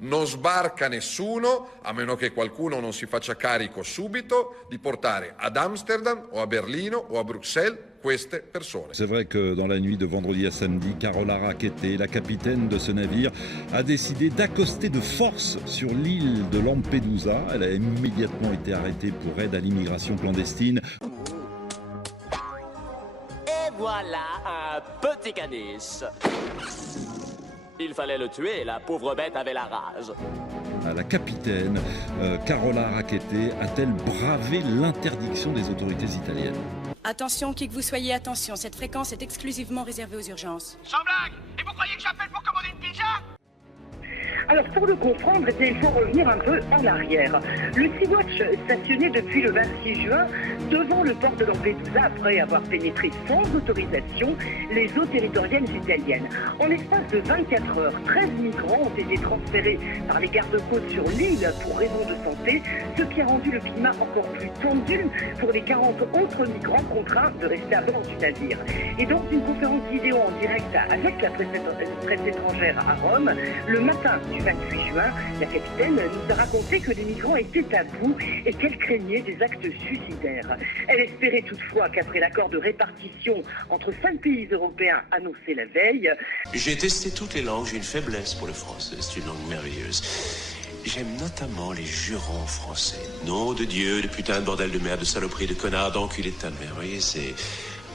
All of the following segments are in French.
Non sbarca nessuno, a meno che qualcuno non si faccia carico subito di portare ad Amsterdam o a Berlino o a Bruxelles queste persone. C'est vrai que dans la nuit de vendredi à samedi, Carola Rackete, la capitaine de ce navire, a décidé d'accoster de force sur l'île de Lampedusa. Elle a immédiatement été arrêtée pour aide à l'immigration clandestine. Et voilà un petit caniche. Il fallait le tuer, la pauvre bête avait la rage. La capitaine Carola Rackete a-t-elle bravé l'interdiction des autorités italiennes? Attention, qui que vous soyez, attention, cette fréquence est exclusivement réservée aux urgences. Sans blague! Et vous croyez que j'appelle pour commander une pizza? Alors pour le comprendre, il faut revenir un peu en arrière. Le Sea-Watch stationnait depuis le 26 juin devant le port de Lampedusa après avoir pénétré sans autorisation les eaux territoriales italiennes. En l'espace de 24 heures, 13 migrants ont été transférés par les gardes-côtes sur l'île pour raison de santé, ce qui a rendu le climat encore plus tendu pour les 40 autres migrants contraints de rester à bord du navire. Et dans une conférence vidéo en direct avec la presse étrangère à Rome, le matin du 28 juin, la capitaine nous a raconté que les migrants étaient à bout et qu'elle craignait des actes suicidaires. Elle espérait toutefois qu'après l'accord de répartition entre 5 pays européens annoncé la veille... J'ai testé toutes les langues, j'ai une faiblesse pour le français, c'est une langue merveilleuse. J'aime notamment les jurons français. Nom de Dieu, de putain, de bordel de merde, de saloperie, de connard, d'enculé de ta mère. Vous voyez, c'est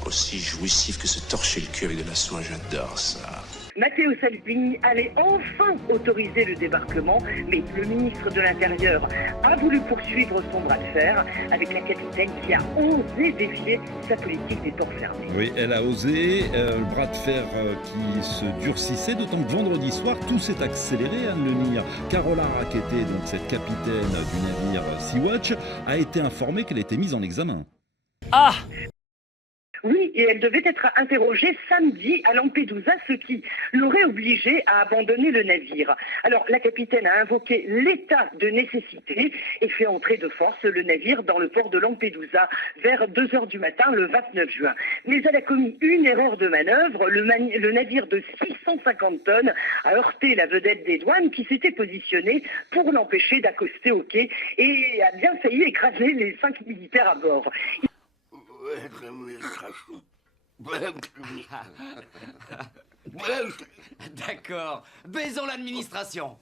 aussi jouissif que se torcher le cul avec de la soie, j'adore ça. Matteo Salvini allait enfin autoriser le débarquement, mais le ministre de l'Intérieur a voulu poursuivre son bras de fer avec la capitaine qui a osé défier sa politique des ports fermés. Oui, elle a osé, le bras de fer qui se durcissait, d'autant que vendredi soir, tout s'est accéléré, Anne Lemire. Carola Rackete, donc cette capitaine du navire Sea-Watch, a été informée qu'elle était mise en examen. Ah! Oui, et elle devait être interrogée samedi à Lampedusa, ce qui l'aurait obligée à abandonner le navire. Alors, la capitaine a invoqué l'état de nécessité et fait entrer de force le navire dans le port de Lampedusa vers 2 heures du matin le 29 juin. Mais elle a commis une erreur de manœuvre. Le navire de 650 tonnes a heurté la vedette des douanes qui s'était positionnée pour l'empêcher d'accoster au quai et a bien failli écraser les 5 militaires à bord. D'accord, baisons l'administration.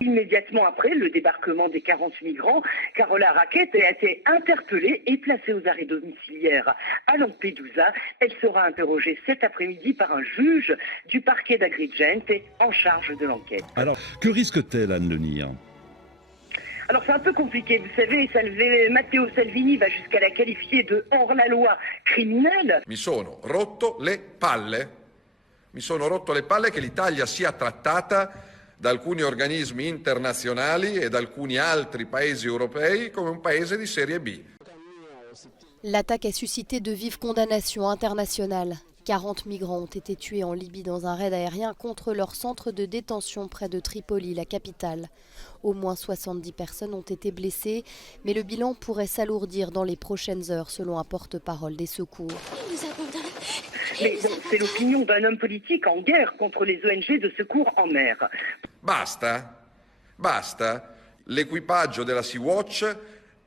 Immédiatement après le débarquement des 40 migrants, Carola Rackete a été interpellée et placée aux arrêts domiciliaires à Lampedusa. Elle sera interrogée cet après-midi par un juge du parquet d'Agrigente en charge de l'enquête. Alors, que risque-t-elle, Anne Lemire ? Alors c'est un peu compliqué, vous savez, Matteo Salvini va jusqu'à la qualifier de hors-la-loi criminelle. Mi sono rotto le palle che l'Italia sia trattata da alcuni organismi internazionali e da alcuni altri paesi europei come un paese di serie B. L'attaque a suscité de vives condamnations internationales. 40 migrants ont été tués en Libye dans un raid aérien contre leur centre de détention près de Tripoli, la capitale. Au moins 70 personnes ont été blessées, mais le bilan pourrait s'alourdir dans les prochaines heures, selon un porte-parole des secours. Mais bon, c'est l'opinion d'un homme politique en guerre contre les ONG de secours en mer. Basta. L'equipaggio della Sea-Watch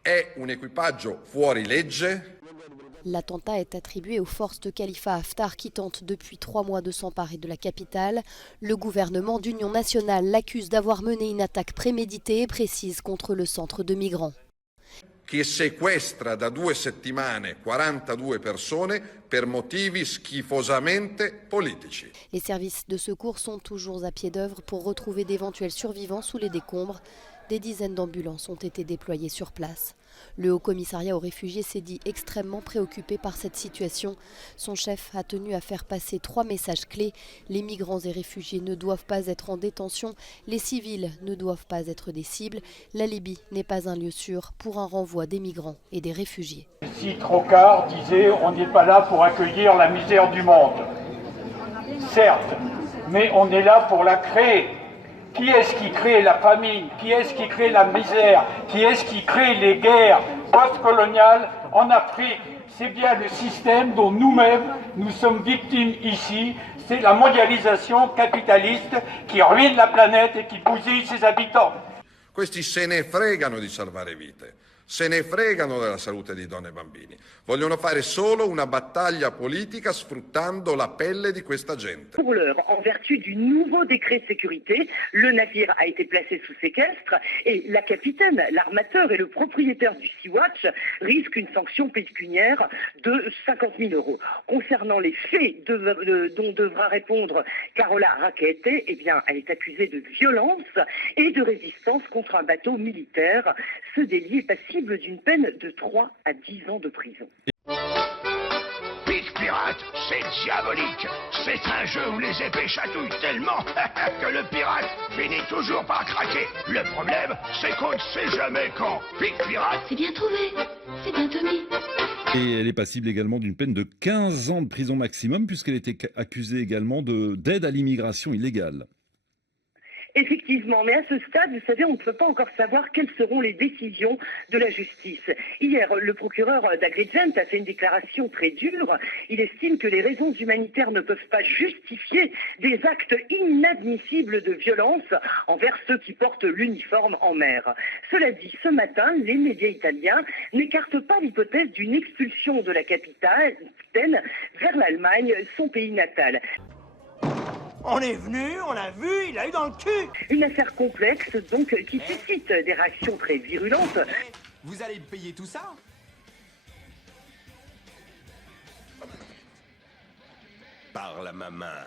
è un equipaggio fuori legge. L'attentat est attribué aux forces de Khalifa Haftar qui tentent depuis 3 mois de s'emparer de la capitale. Le gouvernement d'union nationale l'accuse d'avoir mené une attaque préméditée et précise contre le centre de migrants. Che sequestra da 2 settimane 42 persone per motivi schifosamente politici. Les services de secours sont toujours à pied d'œuvre pour retrouver d'éventuels survivants sous les décombres. Des dizaines d'ambulances ont été déployées sur place. Le Haut-Commissariat aux réfugiés s'est dit extrêmement préoccupé par cette situation. Son chef a tenu à faire passer 3 messages clés. Les migrants et réfugiés ne doivent pas être en détention. Les civils ne doivent pas être des cibles. La Libye n'est pas un lieu sûr pour un renvoi des migrants et des réfugiés. Si Trocard disait on n'est pas là pour accueillir la misère du monde. Certes, mais on est là pour la créer. Qui est-ce qui crée la famine? Qui est-ce qui crée la misère? Qui est-ce qui crée les guerres postcoloniales en Afrique? C'est bien le système dont nous-mêmes, nous sommes victimes ici, C'est la mondialisation capitaliste qui ruine la planète et qui bousille ses habitants. Questi se ne fregano di salvare vite, se ne fregano della salute di donne e bambini. Vogliono fare solo una battaglia politica sfruttando la pelle di questa gente. Pour l'heure, en vertu du nouveau décret de sécurité, le navire a été placé sous séquestre et la capitaine, l'armateur et le propriétaire du Sea-Watch risquent une sanction pécuniaire de 50 000 €. Concernant les faits dont devra répondre Carola Rackete, eh bien, elle est accusée de violence et de résistance contre un bateau militaire. Ce délit est passible d'une peine de 3 à 10 ans de prison. Pic pirate, c'est diabolique. C'est un jeu où les épées chatouillent tellement que le pirate finit toujours par craquer. Le problème, c'est qu'on ne sait jamais quand. Pic pirate. C'est bien trouvé. C'est bien Tommy. Et elle est passible également d'une peine de 15 ans de prison maximum puisqu'elle était accusée également d'aide à l'immigration illégale. Effectivement, mais à ce stade, vous savez, on ne peut pas encore savoir quelles seront les décisions de la justice. Hier, le procureur d'Agrigent a fait une déclaration très dure. Il estime que les raisons humanitaires ne peuvent pas justifier des actes inadmissibles de violence envers ceux qui portent l'uniforme en mer. Cela dit, ce matin, les médias italiens n'écartent pas l'hypothèse d'une expulsion de la capitaine vers l'Allemagne, son pays natal. On est venu, on l'a vu, il a eu dans le cul. Une affaire complexe, donc, qui suscite des réactions très virulentes. Vous allez me payer tout ça? Parle à ma main.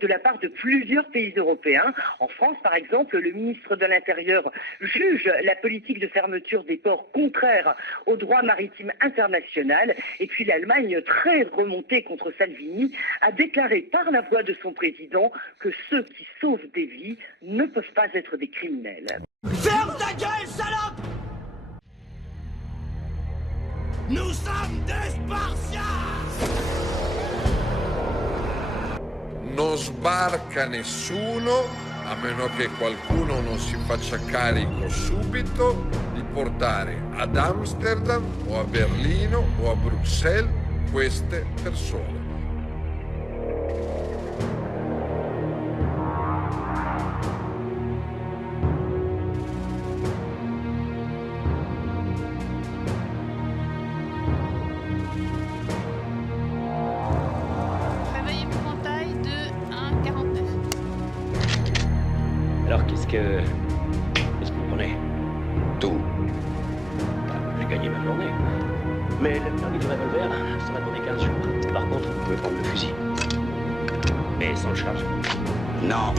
De la part de plusieurs pays européens. En France, par exemple, le ministre de l'Intérieur juge la politique de fermeture des ports contraire au droit maritime international. Et puis l'Allemagne, très remontée contre Salvini, a déclaré par la voix de son président que ceux qui sauvent des vies ne peuvent pas être des criminels. Ferme ta gueule, salope! Nous sommes des Spartiates! Non sbarca nessuno, a meno che qualcuno non si faccia carico subito di portare ad Amsterdam o a Berlino o a Bruxelles queste persone. Alors qu'est-ce que vous prenez? Tout. J'ai gagné ma journée. Mais le permis du revolver, ça va demander 15 jours. Par contre, vous pouvez prendre le fusil. Mais sans le charge. Non.